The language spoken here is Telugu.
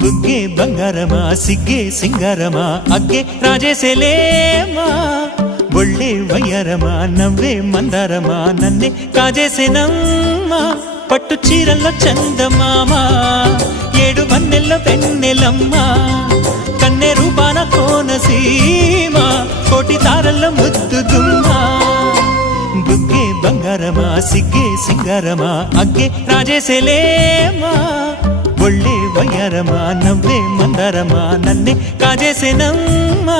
బుగ్గే బంగారమా సిగ్గే సింగారమా అగ్గే రాజేసేలేమా ఒళ్ళే వయ్యారమా నవ్వే మందారమా నన్నే కాజేసేనమ్మా పట్టు చీరల్లో చందమామా ఏడు వన్నెల్లో వెన్నెలమ్మా కన్నె రూపాన కోనసీమ కోటి తారల్లో ముద్దుగుమ్మా బుగ్గే బంగారమా సిగ్గే సింగారమా అగ్గే రాజేసేలేమా ఒళ్ళే వయ్యారమా నవ్వే మందారమా నన్నే కాజేసేనమ్మా